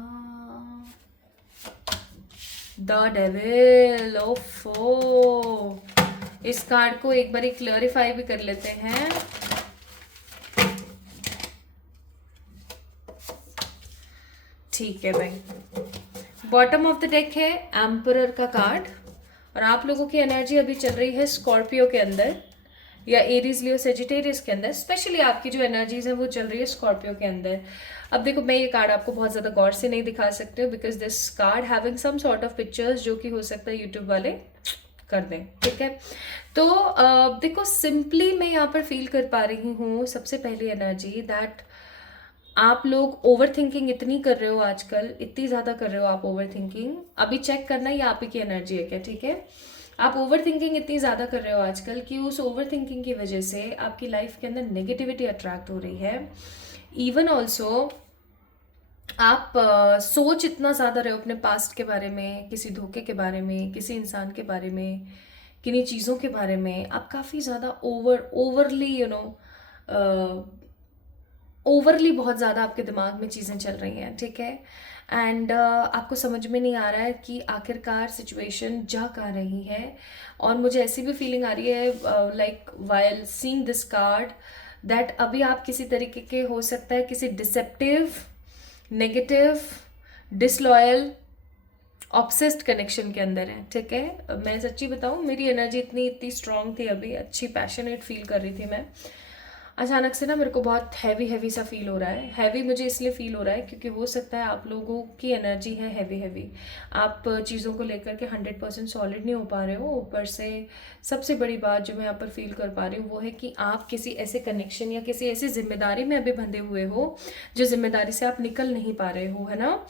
द डेविल, ओफो। इस कार्ड को एक बारी क्लैरिफाई भी कर लेते हैं। ठीक है भाई, बॉटम ऑफ द डेक है एम्परर का कार्ड, और आप लोगों की एनर्जी अभी चल रही है स्कॉर्पियो के अंदर या एरीज, लियो, सेजिटेरियस के अंदर। स्पेशली आपकी जो एनर्जीज है वो चल रही है स्कॉर्पियो के अंदर। अब देखो, मैं ये कार्ड आपको बहुत ज़्यादा गौर से नहीं दिखा सकते हो, because this card having some sort of pictures, जो कि हो सकता है यूट्यूब वाले कर दें। ठीक है, तो देखो सिंपली मैं यहाँ पर फील कर पा रही हूँ सबसे पहली एनर्जी दैट आप लोग ओवर थिंकिंग इतनी कर रहे हो आजकल, इतनी ज़्यादा कर रहे हो आप ओवर थिंकिंग। अभी चेक करना ये आप ही की एनर्जी है क्या, ठीक है। आप ओवर थिंकिंग इतनी ज़्यादा कर रहे हो आजकल कि उस ओवर थिंकिंग की वजह से आपकी लाइफ के अंदर नेगेटिविटी अट्रैक्ट हो रही है। इवन ऑल्सो आप सोच इतना ज़्यादा रहे हो अपने पास्ट के बारे में, किसी धोखे के बारे में, किसी इंसान के बारे में, किन्हीं चीज़ों के बारे में आप काफ़ी ज़्यादा ओवरली ओवरली बहुत ज़्यादा आपके दिमाग में चीज़ें चल रही हैं, ठीक है। एंड आपको समझ में नहीं आ रहा है कि आखिरकार सिचुएशन जा कहाँ रही है। और मुझे ऐसी भी फीलिंग आ रही है like while seeing this card that अभी आप किसी तरीके के, हो सकता है किसी deceptive, negative, disloyal, obsessed connection के अंदर है, ठीक है। मैं सच्ची बताऊँ, मेरी एनर्जी इतनी इतनी स्ट्रांग थी अभी, अच्छी पैशनेट फील कर रही थी मैं। अचानक से ना मेरे को बहुत हैवी हैवी सा फील हो रहा है। हैवी मुझे इसलिए फील हो रहा है क्योंकि हो सकता है आप लोगों की एनर्जी है हैवी हैवी, आप चीज़ों को लेकर के 100% सॉलिड नहीं हो पा रहे हो। ऊपर से सबसे बड़ी बात जो मैं यहाँ पर फील कर पा रही हूँ वो है कि आप किसी ऐसे कनेक्शन या किसी ऐसी जिम्मेदारी में अभी बंधे हुए हो जो जिम्मेदारी से आप निकल नहीं पा रहे हो, है ना।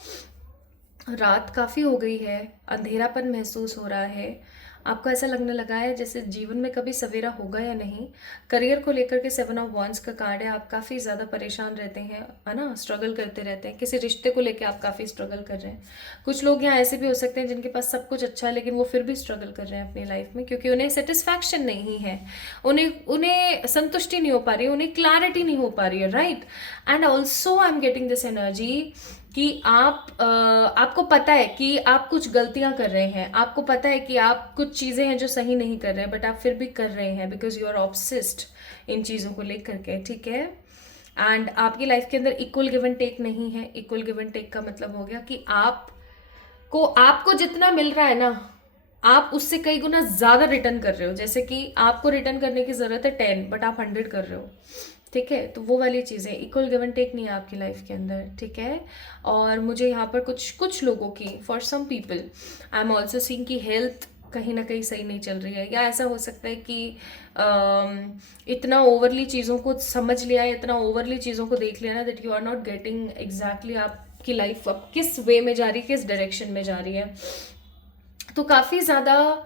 रात काफ़ी हो गई है, अंधेरापन महसूस हो रहा है, आपको ऐसा लगने लगा है जैसे जीवन में कभी सवेरा होगा या नहीं। करियर को लेकर के 7 ऑफ वॉन्ड्स का कार्ड है, आप काफ़ी ज़्यादा परेशान रहते हैं, है ना, स्ट्रगल करते रहते हैं। किसी रिश्ते को लेकर आप काफ़ी स्ट्रगल कर रहे हैं। कुछ लोग यहाँ ऐसे भी हो सकते हैं जिनके पास सब कुछ अच्छा है लेकिन वो फिर भी स्ट्रगल कर रहे हैं अपनी लाइफ में, क्योंकि उन्हें सेटिस्फैक्शन नहीं है, उन्हें उन्हें संतुष्टि नहीं हो पा रही है, उन्हें क्लैरिटी नहीं हो पा रही है, right. And also I am getting this energy कि आपको पता है कि आप कुछ गलतियां कर रहे हैं, आपको पता है कि आप कुछ चीज़ें हैं जो सही नहीं कर रहे हैं, बट आप फिर भी कर रहे हैं बिकॉज यू आर ऑब्सेस्ड इन चीज़ों को लेकर के, ठीक है। एंड आपकी लाइफ के अंदर इक्वल गिव एंड टेक नहीं है। इक्वल गिव एंड टेक का मतलब हो गया कि आपको जितना मिल रहा है ना, आप उससे कई गुना ज़्यादा रिटर्न कर रहे हो। जैसे कि आपको रिटर्न करने की ज़रूरत है 10 बट आप 100 कर रहे हो, ठीक है। तो वो वाली चीज़ें, इक्वल गिव एंड टेक नहीं है आपकी लाइफ के अंदर, ठीक है। और मुझे यहाँ पर कुछ लोगों की, for some people I am also seeing कि हेल्थ कहीं ना कहीं सही नहीं चल रही है, या ऐसा हो सकता है कि इतना ओवरली चीज़ों को समझ लिया है, इतना ओवरली चीज़ों को देख लिया ना that you are not getting exactly आपकी लाइफ अब किस वे में जा रही है, किस डायरेक्शन में जा रही है। तो काफ़ी ज़्यादा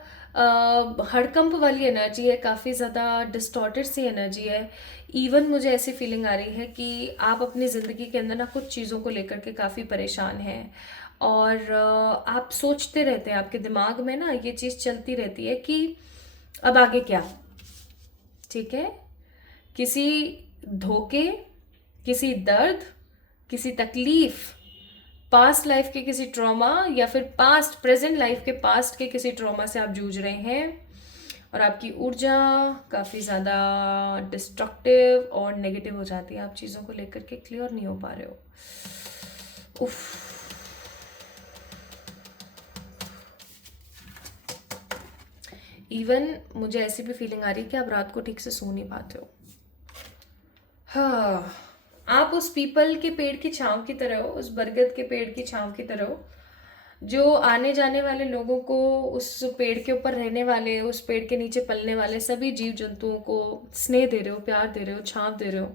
हड़कंप वाली एनर्जी है, काफ़ी ज़्यादा डिस्टॉर्टेड सी एनर्जी है। इवन मुझे ऐसी फीलिंग आ रही है कि आप अपनी ज़िंदगी के अंदर ना कुछ चीज़ों को लेकर के काफ़ी परेशान हैं, और आप सोचते रहते हैं, आपके दिमाग में ना ये चीज़ चलती रहती है कि अब आगे क्या, ठीक है। किसी धोखे, किसी दर्द, किसी तकलीफ, पास्ट लाइफ के किसी ट्रॉमा, या फिर पास्ट प्रेजेंट लाइफ के पास्ट के किसी ट्रॉमा से आप जूझ रहे हैं, और आपकी ऊर्जा काफ़ी ज़्यादा डिस्ट्रक्टिव और नेगेटिव हो जाती है। आप चीज़ों को लेकर के क्लियर नहीं हो पा रहे हो। उफ, इवन मुझे ऐसी भी फीलिंग आ रही है कि आप रात को ठीक से सो नहीं पाते हो। हाँ, आप उस पीपल के पेड़ की छांव की तरह हो, उस बरगद के पेड़ की छांव की तरह हो, जो आने जाने वाले लोगों को, उस पेड़ के ऊपर रहने वाले, उस पेड़ के नीचे पलने वाले सभी जीव जंतुओं को स्नेह दे रहे हो, प्यार दे रहे हो, छांव दे रहे हो,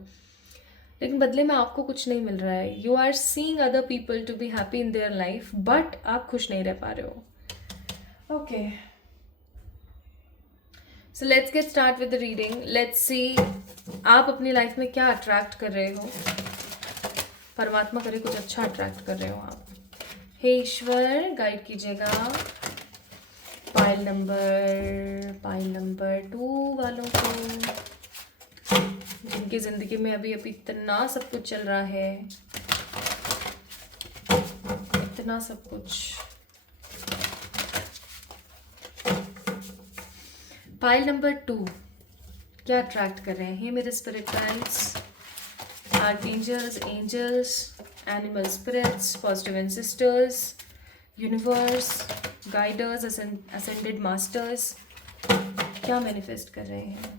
लेकिन बदले में आपको कुछ नहीं मिल रहा है। You are seeing other people to be happy in their life, but आप खुश नहीं रह पा रहे हो। Okay, so let's get start with the reading. Let's see आप अपनी लाइफ में क्या अट्रैक्ट कर रहे हो। परमात्मा करे कुछ अच्छा अट्रैक्ट कर रहे हो आप। हे ईश्वर, गाइड कीजिएगा पाइल नंबर 2 वालों को, जिनकी जिंदगी में अभी अभी इतना सब कुछ चल रहा है, इतना सब कुछ। पाइल नंबर 2 क्या अट्रैक्ट कर रहे हैं। हे मेरे spirit guides, archangels, angels, animal spirits, positive ancestors, universe, guiders, ascended masters, क्या मैनिफेस्ट कर रहे हैं।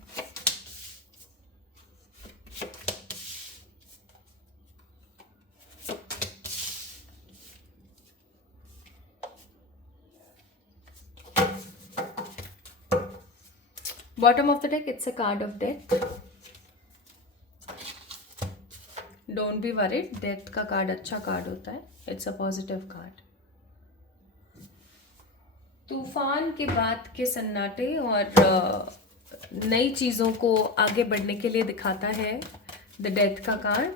Bottom of the deck, it's a card of death. Don't be worried, death का कार्ड अच्छा कार्ड होता है, इट्स अ पॉजिटिव कार्ड। तूफान के बाद के सन्नाटे और नई चीज़ों को आगे बढ़ने के लिए दिखाता है द डेथ का कार्ड।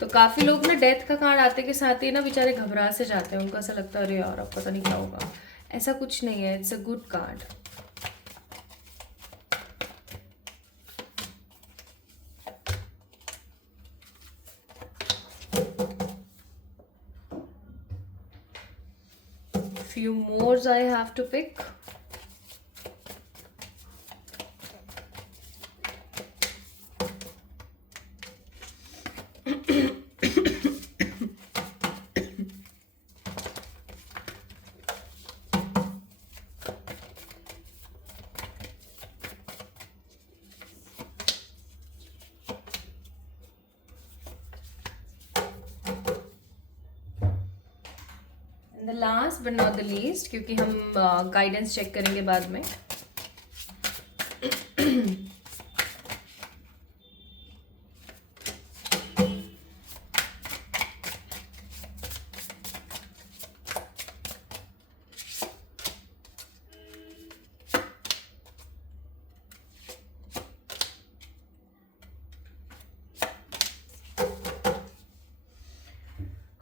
तो काफ़ी लोग ना डेथ का कार्ड आते के साथ ही ना बेचारे घबरा से जाते हैं, उनको ऐसा लगता है अरे यार अब पता नहीं क्या होगा। ऐसा कुछ नहीं है, it's a good card. few more I have to pick. The last but not the least, क्योंकि हम गाइडेंस चेक करेंगे बाद में.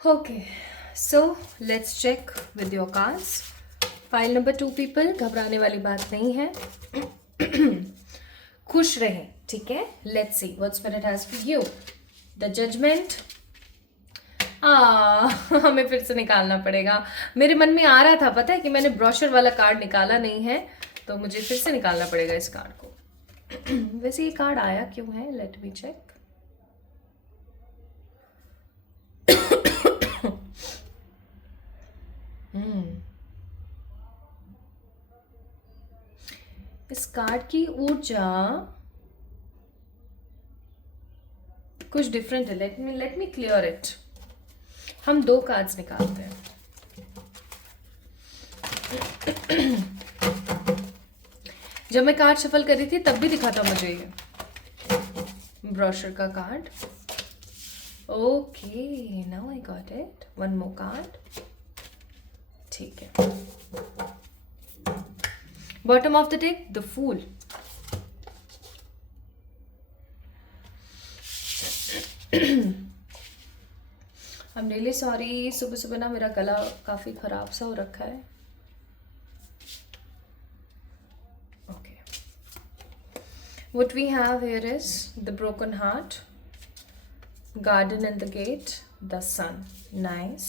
Okay, so let's check with your cards. Pile number 2 people, घबराने वाली बात नहीं है. खुश रहें, ठीक है. Let's see what spirit has for you. The judgment. हमें फिर से निकालना पड़ेगा. मेरे मन में आ रहा था, पता है कि मैंने ब्रोशर वाला कार्ड निकाला नहीं है, तो मुझे फिर से निकालना पड़ेगा इस कार्ड को. वैसे ये कार्ड आया क्यों है? Let me check. इस कार्ड की ऊर्जा कुछ डिफरेंट है. Let me clear it. हम 2 कार्ड्स निकालते हैं. जब मैं कार्ड शफल कर रही थी तब भी दिखा था मुझे ये ब्रोशर का card. Okay, now I got it. 1 more card. ठीक है. Bottom of the deck, the fool. I am really sorry. सुबह सुबह ना मेरा गला काफी खराब सा हो रखा है. Okay, what we have here is the broken heart, garden and the gate, the sun. Nice.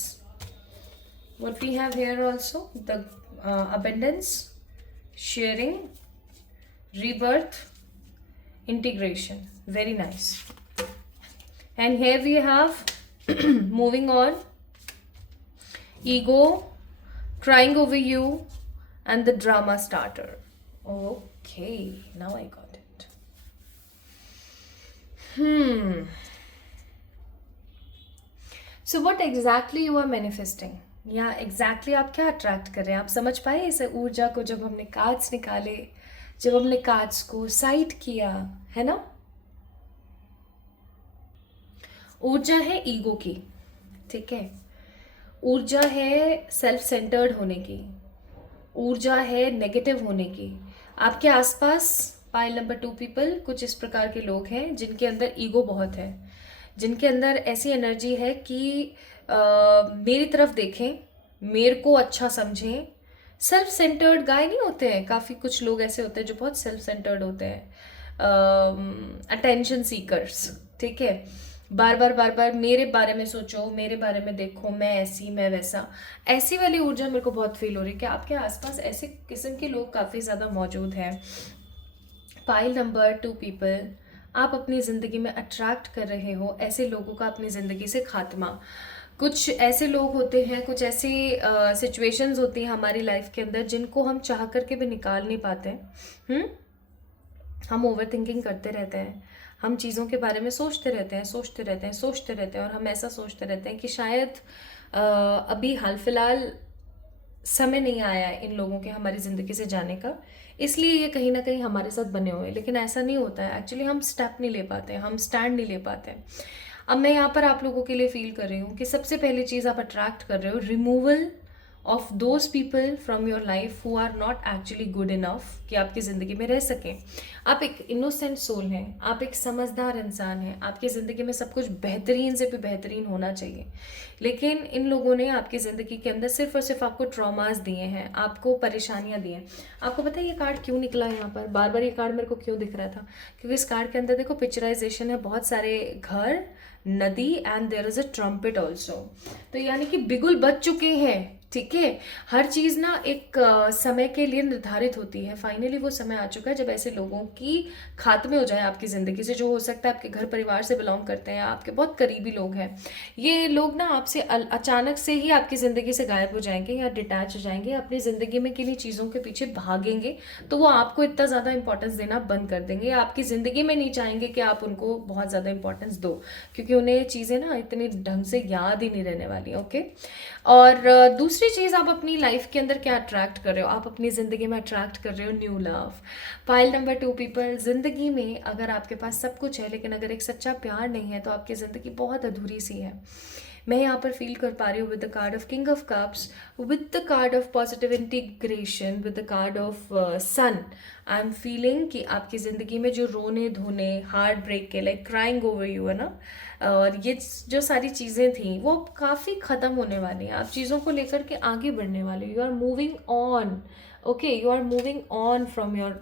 What we have here also, the abundance, sharing, rebirth, integration. Very nice. And here we have moving on, ego, crying over you, and the drama starter. Okay, now I got it. So what exactly you are manifesting? या exactly आप क्या attract कर रहे हैं? आप समझ पाए इस ऊर्जा को जब हमने कार्ड्स निकाले, जब हमने कार्ड्स को साइड किया, है ना? ऊर्जा है ईगो की, ठीक है. ऊर्जा है सेल्फ सेंटर्ड होने की. ऊर्जा है नेगेटिव होने की. आपके आसपास पाइल नंबर 2 पीपल कुछ इस प्रकार के लोग हैं जिनके अंदर ईगो बहुत है, जिनके अंदर ऐसी एनर्जी है कि मेरी तरफ देखें, मेरे को अच्छा समझें. सेल्फ सेंटर्ड गाय नहीं होते हैं, काफ़ी कुछ लोग ऐसे होते हैं जो बहुत सेल्फ सेंटर्ड होते हैं. अटेंशन सीकर्स, ठीक है. बार बार मेरे बारे में सोचो, मेरे बारे में देखो, मैं ऐसी, मैं वैसा. ऐसी वाली ऊर्जा मेरे को बहुत फील हो रही है कि आपके आसपास ऐसे किस्म के लोग काफ़ी ज़्यादा मौजूद हैं. पाइल नंबर 2 पीपल, आप अपनी ज़िंदगी में अट्रैक्ट कर रहे हो ऐसे लोगों का अपनी ज़िंदगी से खात्मा. कुछ ऐसे लोग होते हैं, कुछ ऐसी सिचुएशंस होती हैं हमारी लाइफ के अंदर जिनको हम चाह करके भी निकाल नहीं पाते. हम ओवर थिंकिंग करते रहते हैं, हम चीज़ों के बारे में सोचते रहते हैं और हम ऐसा सोचते रहते हैं कि शायद अभी हाल फिलहाल समय नहीं आया है इन लोगों के हमारी ज़िंदगी से जाने का, इसलिए ये कहीं ना कहीं हमारे साथ बने हुए हैं. लेकिन ऐसा नहीं होता है. एक्चुअली हम स्टेप नहीं ले पाते हैं, हम स्टैंड नहीं ले पाते हैं. अब मैं यहाँ पर आप लोगों के लिए फील कर रही हूँ कि सबसे पहली चीज़ आप अट्रैक्ट कर रहे हो removal of those people from your life who are not actually good enough कि आपकी ज़िंदगी में रह सकें. आप एक इनोसेंट सोल हैं, आप एक समझदार इंसान हैं, आपकी ज़िंदगी में सब कुछ बेहतरीन से भी बेहतरीन होना चाहिए. लेकिन इन लोगों ने आपकी ज़िंदगी के अंदर सिर्फ और सिर्फ आपको ट्रॉमास दिए हैं, आपको परेशानियाँ दी हैं. आपको पता है ये कार्ड क्यों निकला है यहाँ पर? बार बार ये कार्ड मेरे को क्यों दिख रहा था? क्योंकि इस कार्ड के अंदर देखो पिक्चराइजेशन है, बहुत सारे घर, नदी, and there is a trumpet also. तो यानी कि बिगुल बज चुके हैं ठीक है। हर चीज़ ना एक समय के लिए निर्धारित होती है। फाइनली वो समय आ चुका है जब ऐसे लोगों की खात्मे हो जाए आपकी ज़िंदगी से, जो हो सकता है आपके घर परिवार से बिलोंग करते हैं, आपके बहुत करीबी लोग हैं। ये लोग ना आपसे अचानक से ही आपकी ज़िंदगी से गायब हो जाएंगे या डिटैच हो जाएंगे, अपनी ज़िंदगी में किन्हीं चीज़ों के पीछे भागेंगे, तो वो आपको इतना ज़्यादा इंपॉर्टेंस देना बंद कर देंगे, या आपकी ज़िंदगी में नहीं चाहेंगे कि आप उनको बहुत ज़्यादा इंपॉर्टेंस दो, क्योंकि उन्हें ये चीज़ें ना इतनी ढंग से याद ही नहीं रहने वाली। ओके। और दूसरी चीज़, आप अपनी लाइफ के अंदर क्या अट्रैक्ट कर रहे हो? आप अपनी ज़िंदगी में अट्रैक्ट कर रहे हो new love. Pile number 2 people, ज़िंदगी में अगर आपके पास सब कुछ है लेकिन अगर एक सच्चा प्यार नहीं है तो आपकी ज़िंदगी बहुत अधूरी सी है। मैं यहाँ पर फील कर पा रही हूँ with the card of king of cups, with the card of positive integration, with the card of sun. I am feeling कि आपकी ज़िंदगी में जो रोने धोने, हार्ट ब्रेक के, लाइक क्राइंग ओवर यू है ना, और ये जो सारी चीज़ें थी वो काफ़ी ख़त्म होने वाली हैं। आप चीज़ों को लेकर के आगे बढ़ने वाले, you are moving on. Okay, you are moving on from your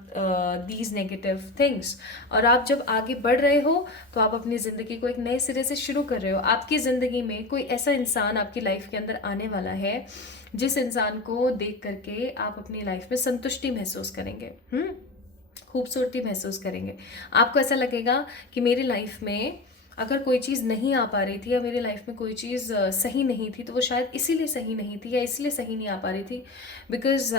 these negative things. और आप जब आगे बढ़ रहे हो तो आप अपनी ज़िंदगी को एक नए सिरे से शुरू कर रहे हो। आपकी ज़िंदगी में कोई ऐसा इंसान आपकी लाइफ के अंदर आने वाला है जिस इंसान को देख करके आप अपनी लाइफ में संतुष्टि महसूस करेंगे, खूबसूरती महसूस करेंगे। आपको ऐसा लगेगा कि मेरी लाइफ में अगर कोई चीज़ नहीं आ पा रही थी या मेरी लाइफ में कोई चीज़ सही नहीं थी तो वो शायद इसीलिए सही नहीं थी या इसलिए सही नहीं आ पा रही थी बिकॉज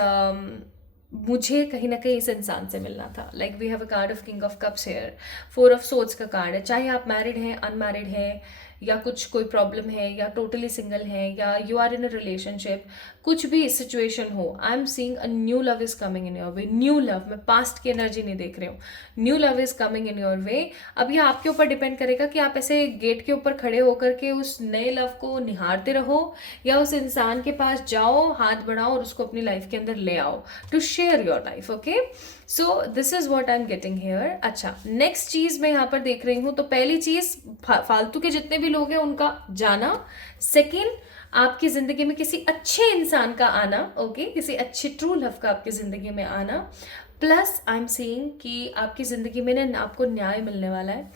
मुझे कहीं ना कहीं इस इंसान से मिलना था। Like we have a card of king of cups here, 4 of swords का कार्ड है। चाहे आप मैरिड हैं, अनमैरिड हैं, या कुछ कोई प्रॉब्लम है, या टोटली सिंगल है, या you are in a relationship, कुछ भी सिचुएशन हो, I am seeing a new love is coming in your way. New love, मैं पास्ट की एनर्जी नहीं देख रही हूँ, new love is coming in your way. अब ये आपके ऊपर डिपेंड करेगा कि आप ऐसे गेट के ऊपर खड़े होकर के उस नए लव को निहारते रहो या उस इंसान के पास जाओ, हाथ बढ़ाओ और उसको अपनी लाइफ के अंदर ले आओ to share your life. Okay, so this is what I am getting here. अच्छा, नेक्स्ट चीज मैं यहाँ पर देख रही हूँ, तो पहली चीज फालतू के जितने भी लोग हैं उनका जाना। सेकेंड, आपकी जिंदगी में किसी अच्छे इंसान का आना। ओके, किसी अच्छे ट्रू लव का आपकी जिंदगी में आना। प्लस आई एम सीइंग कि आपकी जिंदगी में ना आपको न्याय मिलने वाला है।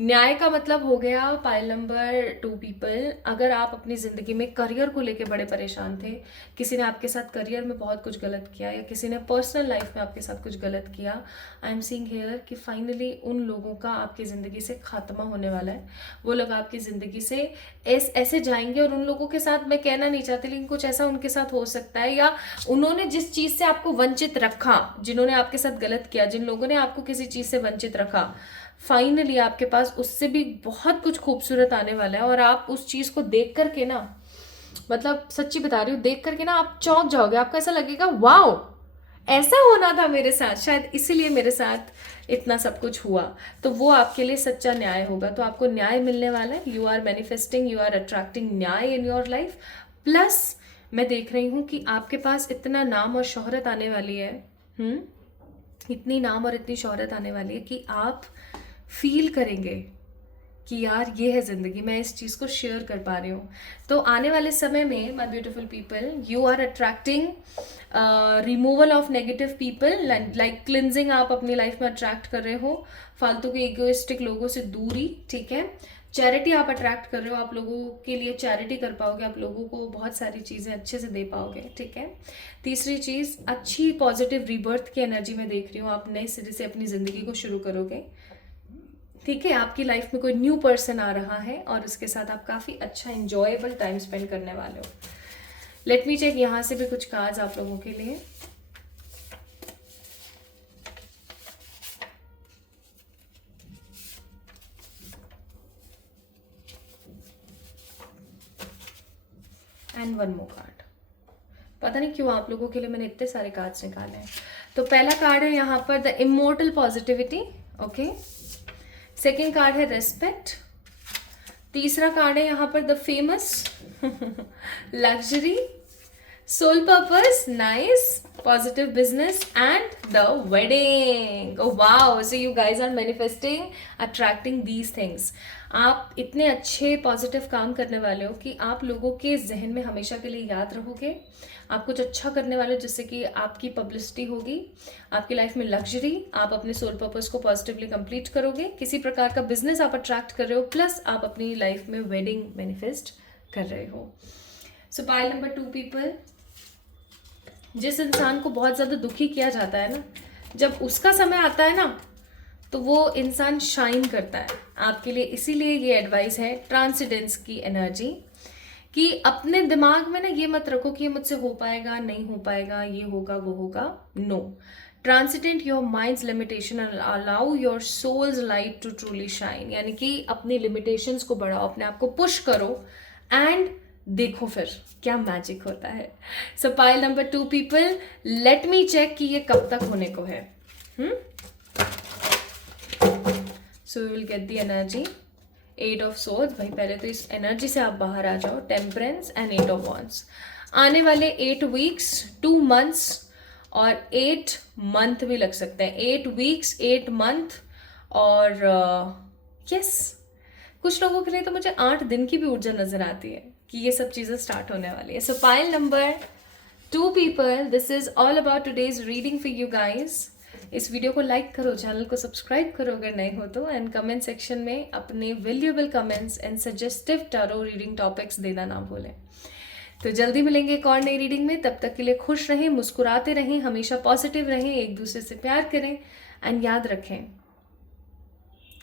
न्याय का मतलब हो गया पाइल नंबर 2 पीपल, अगर आप अपनी ज़िंदगी में करियर को लेके बड़े परेशान थे, किसी ने आपके साथ करियर में बहुत कुछ गलत किया या किसी ने पर्सनल लाइफ में आपके साथ कुछ गलत किया, आई एम सीइंग हियर कि फाइनली उन लोगों का आपकी ज़िंदगी से खात्मा होने वाला है। वो लोग आपकी ज़िंदगी से ऐसे जाएंगे, और उन लोगों के साथ मैं कहना नहीं चाहती लेकिन कुछ ऐसा उनके साथ हो सकता है, या उन्होंने जिस चीज़ से आपको वंचित रखा, जिन्होंने आपके साथ गलत किया, जिन लोगों ने आपको किसी चीज़ से वंचित रखा, फाइनली आपके पास उससे भी बहुत कुछ खूबसूरत आने वाला है। और आप उस चीज़ को देख करके ना, मतलब सच्ची बता रही हूँ, देख करके ना आप चौंक जाओगे। आपको ऐसा लगेगा वाओ, ऐसा होना था मेरे साथ, शायद इसीलिए मेरे साथ इतना सब कुछ हुआ। तो वो आपके लिए सच्चा न्याय होगा। तो आपको न्याय मिलने वाला है। You are manifesting, you are attracting न्याय इन योर लाइफ। प्लस मैं देख रही हूँ कि आपके पास इतना नाम और शोहरत आने वाली है, इतनी नाम और इतनी शोहरत आने वाली है कि आप फील करेंगे कि यार ये है ज़िंदगी, मैं इस चीज़ को शेयर कर पा रही हूँ। तो आने वाले समय में my beautiful people, you are attracting removal of negative people, like cleansing. आप अपनी लाइफ में अट्रैक्ट कर रहे हो फालतू के इगोइस्टिक लोगों से दूरी, ठीक है। चैरिटी आप अट्रैक्ट कर रहे हो, आप लोगों के लिए चैरिटी कर पाओगे, आप लोगों को बहुत सारी चीज़ें अच्छे से दे पाओगे, ठीक है। तीसरी चीज़, अच्छी पॉजिटिव रीबर्थ की एनर्जी में देख रही हूँ, आप नए सिरे से अपनी ज़िंदगी को शुरू करोगे, ठीक है। आपकी लाइफ में कोई न्यू पर्सन आ रहा है और उसके साथ आप काफ़ी अच्छा इंजॉयबल टाइम स्पेंड करने वाले हो। लेट मी चेक यहाँ से भी कुछ कार्ड्स आप लोगों के लिए। And one more card. पता नहीं क्यों आप लोगों के लिए मैंने इतने सारे कार्ड्स निकाले हैं। तो पहला कार्ड है यहाँ पर the immortal positivity, okay. Second card है रेस्पेक्ट। तीसरा कार्ड है यहाँ पर the famous, luxury, soul purpose, nice, positive business and the wedding. Oh wow, so you guys are manifesting, attracting these things. आप इतने अच्छे पॉजिटिव काम करने वाले हो कि आप लोगों के जहन में हमेशा के लिए याद रहोगे। आप कुछ अच्छा करने वाले हो जिससे कि आपकी पब्लिसिटी होगी, आपकी लाइफ में लग्जरी, आप अपने सोल पर्पस को पॉजिटिवली कंप्लीट करोगे, किसी प्रकार का बिजनेस आप अट्रैक्ट कर रहे हो, प्लस आप अपनी लाइफ में वेडिंग मैनिफेस्ट कर रहे हो। सो पाइल नंबर 2 पीपल, जिस इंसान को बहुत ज़्यादा दुखी किया जाता है ना, जब उसका समय आता है ना, तो वो इंसान शाइन करता है आपके लिए। इसीलिए ये एडवाइस है ट्रांसेंडेंस की एनर्जी, कि अपने दिमाग में ना ये मत रखो कि ये मुझसे हो पाएगा नहीं हो पाएगा, ये होगा वो होगा। No, transcendent your mind's limitation and allow your soul's light to truly shine. यानी कि अपनी लिमिटेशंस को बढ़ाओ, अपने आप को पुश करो एंड देखो फिर क्या मैजिक होता है। So pile number 2 people, let me check कि ये कब तक होने को है। So you will get the energy 8 of swords. भाई पहले तो इस एनर्जी से आप बाहर आ जाओ। Temperance and 8 of wands. आने वाले 8 वीक्स, 2 मंथ्स और 8 मंथ भी लग सकते हैं। 8 वीक्स, 8 मंथ और यस कुछ लोगों के लिए तो मुझे 8 दिन की भी ऊर्जा नजर आती है कि ये सब चीज़ें स्टार्ट होने वाली है। So pile number 2 people, this is all about today's reading for you guys. इस वीडियो को लाइक करो, चैनल को सब्सक्राइब करो अगर नए हो तो, एंड कमेंट सेक्शन में अपने valuable comments and suggestive tarot reading topics देना ना भूलें। तो जल्दी मिलेंगे एक और नई रीडिंग में। तब तक के लिए खुश रहें, मुस्कुराते रहें, हमेशा पॉजिटिव रहें, एक दूसरे से प्यार करें एंड याद रखें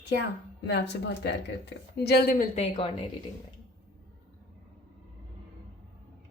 क्या मैं आपसे बहुत प्यार करती हूँ। जल्दी मिलते हैं एक और नई रीडिंग में।